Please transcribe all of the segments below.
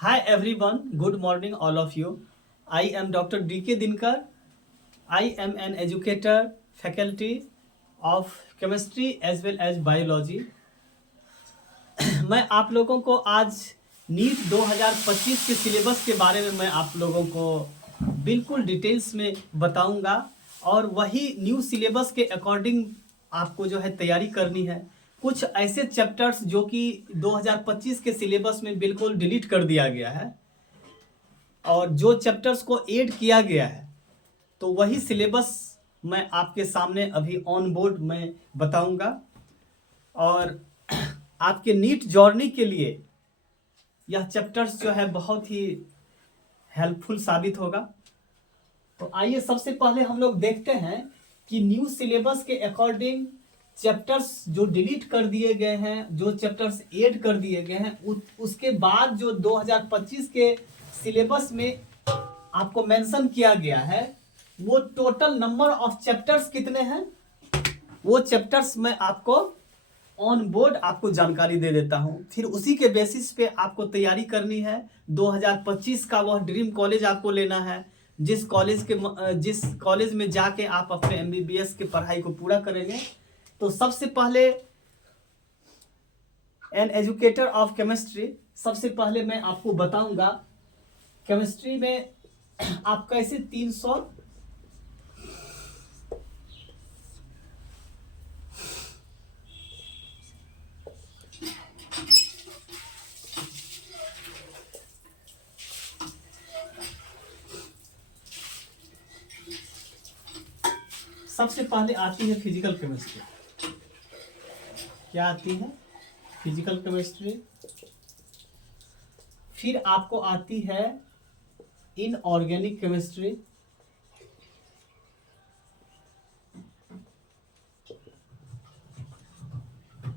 Hi everyone, good morning all of you. I am Dr. D.K. Dinkar. I am an educator, faculty of chemistry as well as biology. मैं आप लोगों को आज NEET 2025 के syllabus के बारे में मैं आप लोगों को बिल्कुल डिटेल्स में बताऊंगा और वही न्यू सिलेबस के अकॉर्डिंग आपको जो है तैयारी करनी है। कुछ ऐसे चैप्टर्स जो कि 2025 के सिलेबस में बिल्कुल डिलीट कर दिया गया है और जो चैप्टर्स को ऐड किया गया है तो वही सिलेबस मैं आपके सामने अभी ऑन बोर्ड में बताऊंगा और आपके नीट जर्नी के लिए यह चैप्टर्स जो है बहुत ही हेल्पफुल साबित होगा। तो आइए सबसे पहले हम लोग देखते हैं कि न्यू सिलेबस के अकॉर्डिंग चैप्टर्स जो डिलीट कर दिए गए हैं, जो चैप्टर्स ऐड कर दिए गए हैं, उसके बाद जो 2025 के सिलेबस में आपको मेंशन किया गया है वो टोटल नंबर ऑफ चैप्टर्स कितने हैं वो चैप्टर्स मैं आपको ऑन बोर्ड आपको जानकारी दे देता हूं। फिर उसी के बेसिस पे आपको तैयारी करनी है। 2025 का वह ड्रीम कॉलेज आपको लेना है जिस कॉलेज में जाके आप अपने एमबीबीएस की पढ़ाई को पूरा करेंगे। तो सबसे पहले एन एजुकेटर ऑफ केमिस्ट्री, सबसे पहले मैं आपको बताऊंगा केमिस्ट्री में आप कैसे 300 सबसे पहले आती है फिजिकल केमिस्ट्री। क्या आती है? Physical chemistry. फिर आपको आती है इनऑर्गेनिक केमिस्ट्री।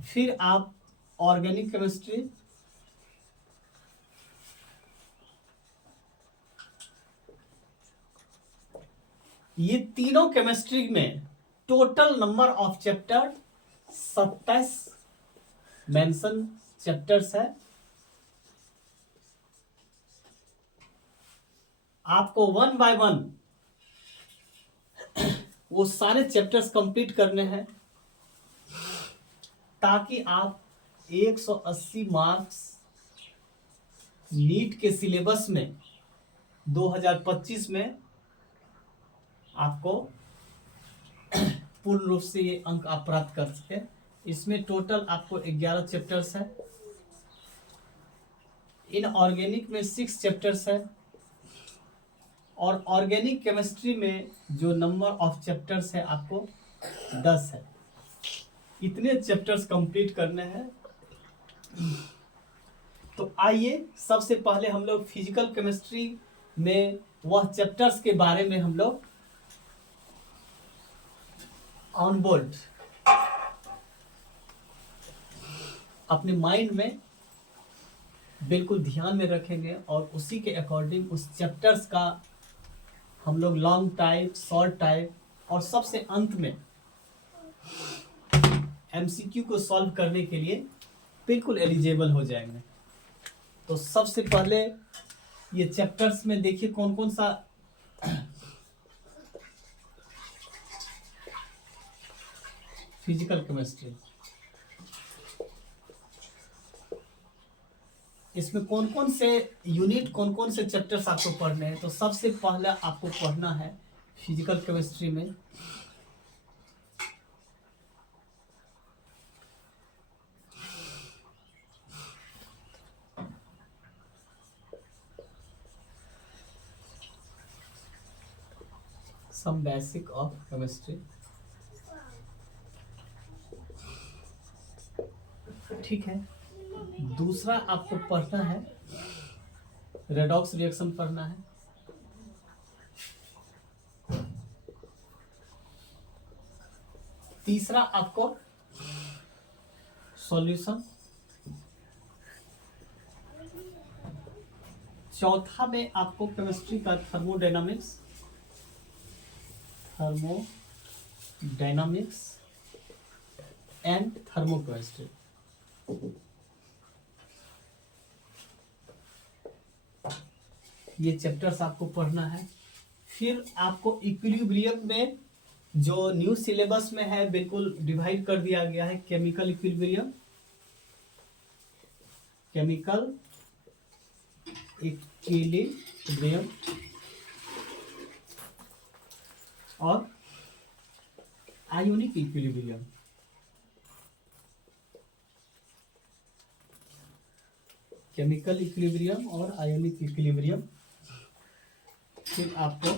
फिर आप ऑर्गेनिक केमिस्ट्री। ये तीनों केमिस्ट्री में total number of chapter 27 mention chapters है। आपको वन बाय वन वो सारे चैप्टर्स कंप्लीट करने हैं ताकि आप 180 मार्क्स नीट के सिलेबस में 2025 में आपको पूर्ण रूप से ये अंक आप प्राप्त कर सके। इसमें टोटल आपको 11 चैप्टर्स है। इनऑर्गेनिक में 6 चैप्टर्स है और ऑर्गेनिक केमिस्ट्री में जो नंबर ऑफ चैप्टर्स है आपको 10 है। इतने चैप्टर्स कंप्लीट करने हैं। तो आइए सबसे पहले हम लोग फिजिकल केमिस्ट्री में वह चैप्टर्स के बारे में हम लोग ऑन बोर्ड अपने माइंड में बिल्कुल ध्यान में रखेंगे और उसी के अकॉर्डिंग उस चैप्टर्स का हम लोग लॉन्ग टाइप, शॉर्ट टाइप और सबसे अंत में एमसीक्यू को सॉल्व करने के लिए बिल्कुल एलिजिबल हो जाएंगे। तो सबसे पहले ये चैप्टर्स में देखिए कौन कौन सा फिजिकल केमिस्ट्री, इसमें कौन कौन से यूनिट, कौन कौन से चैप्टर्स आपको पढ़ने हैं। तो सबसे पहले आपको पढ़ना है फिजिकल केमिस्ट्री में सम बेसिक ऑफ केमिस्ट्री। ठीक है। दूसरा आपको पढ़ना है रेडॉक्स रिएक्शन पढ़ना है। तीसरा आपको सॉल्यूशन। चौथा में आपको केमिस्ट्री का थर्मोडायनामिक्स एंड थर्मोकेमिस्ट्री। ये चैप्टर्स आपको पढ़ना है। फिर आपको इक्विलिब्रियम में जो न्यू सिलेबस में है बिल्कुल डिवाइड कर दिया गया है, केमिकल इक्विलिब्रियम, केमिकल इक्विलिब्रियम और आयोनिक इक्विलिब्रियम। केमिकल इक्विलिब्रियम और आयोनिक इक्विलिब्रियम। फिर आपको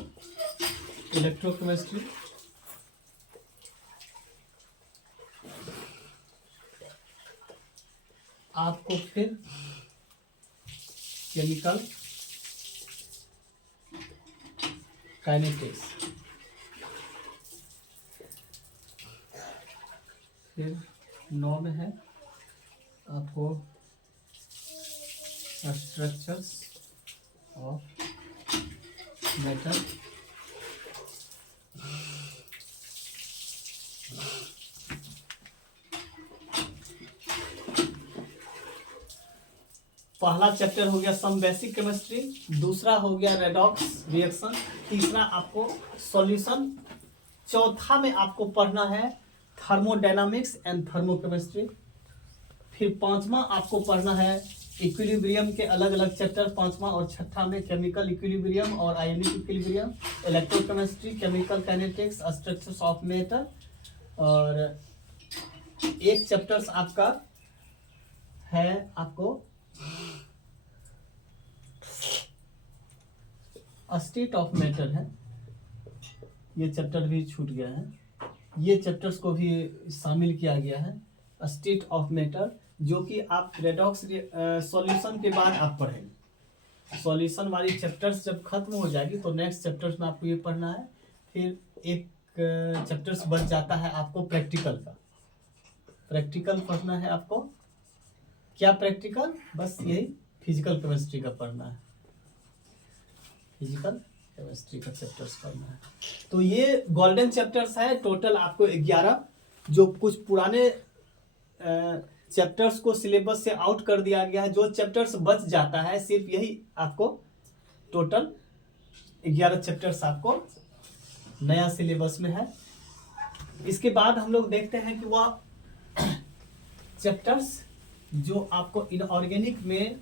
इलेक्ट्रोकेमिस्ट्री, आपको फिर केमिकल काइनेटिक्स, फिर 9 में है आपको स्ट्रक्चर्स ऑफ मैटर, पहला चैप्टर हो गया सम बेसिक केमिस्ट्री, दूसरा हो गया रेडॉक्स रिएक्शन, तीसरा आपको सॉल्यूशन, चौथा में आपको पढ़ना है थर्मोडायनामिक्स एंड थर्मोकेमिस्ट्री, फिर पांचवा आपको पढ़ना है इक्विलिब्रियम के अलग अलग चैप्टर, पांचवा और छठा में केमिकल इक्विलिब्रियम और ionic equilibrium, electrochemistry, chemical kinetics, structures of matter, और एक चैप्टर्स आपका है आपको स्टेट ऑफ मैटर है, ये चैप्टर भी छूट गया है, ये चैप्टर्स को भी शामिल किया गया है, स्टेट ऑफ मैटर, जो कि आप रेडॉक्स सॉल्यूशन के बाद आप पढ़ेंगे। सॉल्यूशन वाली चैप्टर्स जब खत्म हो जाएगी तो नेक्स्ट चैप्टर्स में आपको ये पढ़ना है। फिर एक चैप्टर्स बच जाता है आपको प्रैक्टिकल का, प्रैक्टिकल पढ़ना है आपको। क्या प्रैक्टिकल? बस यही फिजिकल केमिस्ट्री का पढ़ना है, फिजिकल केमिस्ट्री का चैप्टर्स पढ़ना है। तो ये गोल्डन चैप्टर्स है, टोटल आपको 11, जो कुछ पुराने चैप्टर्स को सिलेबस से आउट कर दिया गया है, जो चैप्टर्स बच जाता है सिर्फ यही आपको टोटल 11 चैप्टर्स आपको नया सिलेबस में है। इसके बाद हम लोग देखते हैं कि वह चैप्टर्स जो आपको इनऑर्गेनिक में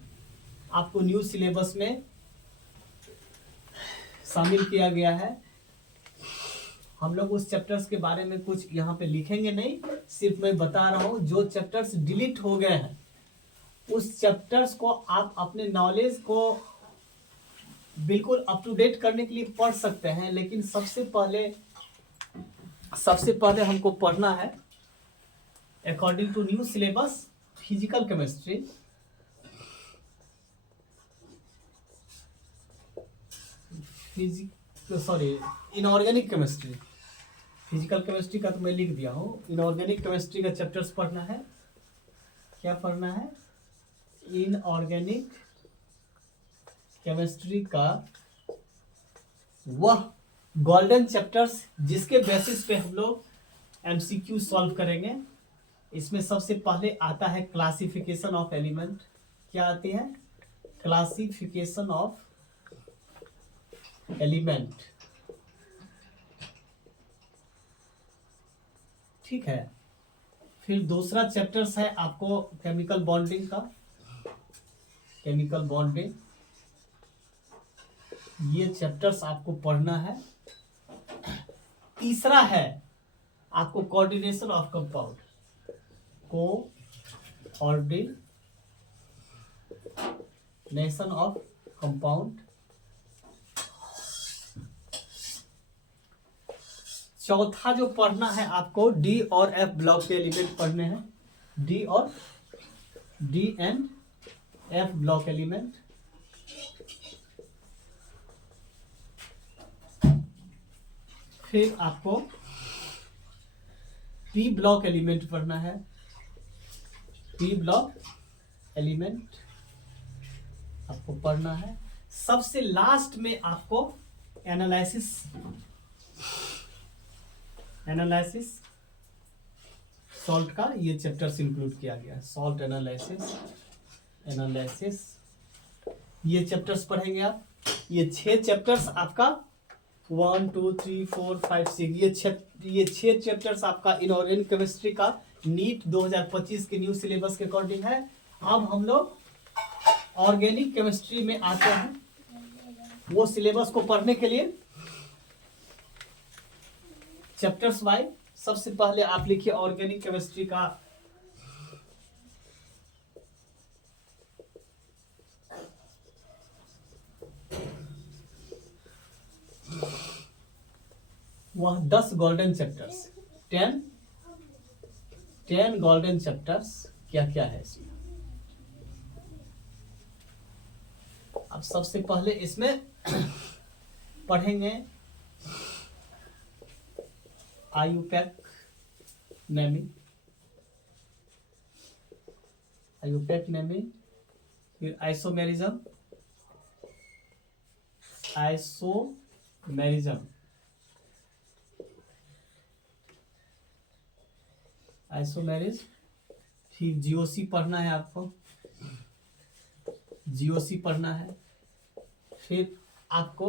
आपको न्यू सिलेबस में शामिल किया गया है, हम लोग उस चैप्टर्स के बारे में कुछ यहाँ पे लिखेंगे नहीं, सिर्फ मैं बता रहा हूँ जो चैप्टर्स डिलीट हो गए हैं उस चैप्टर्स को आप अपने नॉलेज को बिल्कुल अप टू डेट करने के लिए पढ़ सकते हैं। लेकिन सबसे पहले हमको पढ़ना है according to new syllabus physical chemistry, inorganic chemistry. Physical chemistry का तो मैं लिख दिया हूँ, इनऑर्गेनिक केमिस्ट्री का चैप्टर्स पढ़ना है। क्या पढ़ना है? इनऑर्गेनिक केमिस्ट्री का वह गोल्डन चैप्टर्स जिसके बेसिस पे हम लोग एमसीक्यू सॉल्व करेंगे। इसमें सबसे पहले आता है क्लासिफिकेशन ऑफ एलिमेंट। क्या आती है? Classification of element. ठीक है। फिर दूसरा चैप्टर्स है आपको केमिकल बॉन्डिंग का, केमिकल बॉन्डिंग, ये चैप्टर्स आपको पढ़ना है। तीसरा है आपको coordination of compound, coordination of compound. चौथा जो पढ़ना है आपको डी और एफ ब्लॉक के एलिमेंट पढ़ने हैं, D and F block element. फिर आपको पी ब्लॉक एलिमेंट पढ़ना है, पी ब्लॉक एलिमेंट आपको पढ़ना है। सबसे लास्ट में आपको एनालिसिस सॉल्ट का ये चैप्टर्स इंक्लूड किया गया है। सॉल्ट एनालिसिस ये चैप्टर्स पढ़ेंगे आप। ये 6 चैप्टर्स आपका 1 2 3 4 5 6 ये 6 चैप्टर्स आपका इनऑर्गेनिक केमिस्ट्री का नीट 2025 के न्यू सिलेबस के अकॉर्डिंग है। अब हम लोग ऑर्गेनिक केमिस्ट्री में आते हैं। वो सिलेबस को पढ़ने के लिए चैप्टर्स वाइज सबसे पहले आप लिखिए ऑर्गेनिक केमिस्ट्री का वह 10 गोल्डन चैप्टर्स 10 गोल्डन चैप्टर्स क्या क्या है इसमें। अब सबसे पहले इसमें पढ़ेंगे आयुपैक नेमी, फिर आइसोमेरिज्म, फिर जीओसी पढ़ना है आपको, जीओसी पढ़ना है। फिर आपको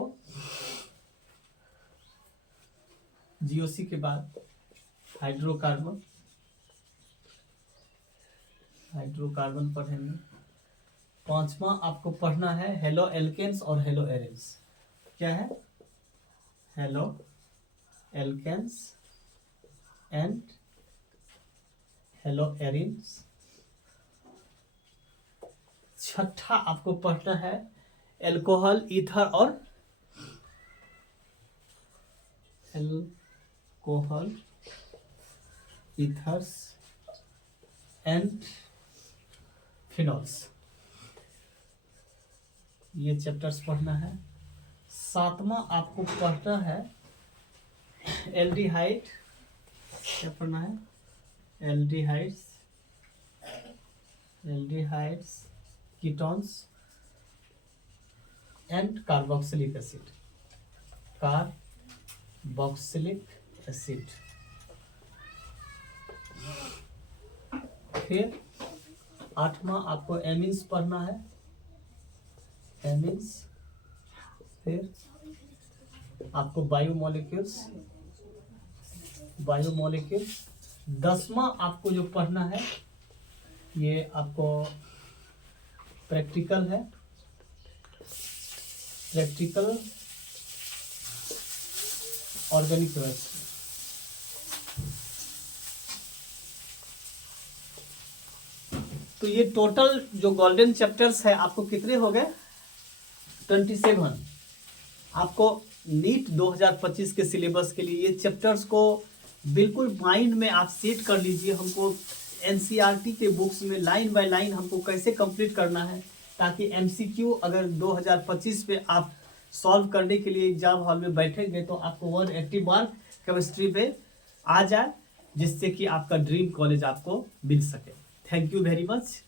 जीओसी के बाद हाइड्रोकार्बन पढ़ेंगे। 5वां आपको पढ़ना है हेलो एल्केन्स और हेलो एरेन्स। क्या है? Halo alkenes and halo arenes. 6ठा आपको पढ़ना है एल्कोहल, ईथर और एल्कोहल, ईथर्स एंड फिनॉल्स। ये चैप्टर्स पढ़ना है। 7वां आपको पढ़ना है एल्डिहाइड। क्या पढ़ना है? Aldehydes, ketones and carboxylic acid. फिर 8वां आपको एमिन्स पढ़ना है, एमिन्स। फिर आपको बायोमोलिक्यूल्स। 10वां आपको जो पढ़ना है ये आपको प्रैक्टिकल है, प्रैक्टिकल ऑर्गेनिक केमिस्ट्री। तो ये टोटल जो गोल्डन चैप्टर्स है आपको कितने हो गए? 27। आपको नीट 2025 के सिलेबस के लिए ये चैप्टर्स को बिल्कुल माइंड में आप सेट कर लीजिए। हमको एनसीईआरटी के बुक्स में लाइन बाय लाइन हमको कैसे कंप्लीट करना है, ताकि एमसीक्यू अगर 2025 पे आप सॉल्व करने के लिए एग्जाम हॉल में बैठेंगे तो आपको 180 मार्क केमिस्ट्री पे आ जाए, जिससे कि आपका ड्रीम कॉलेज आपको मिल सके। Thank you very much.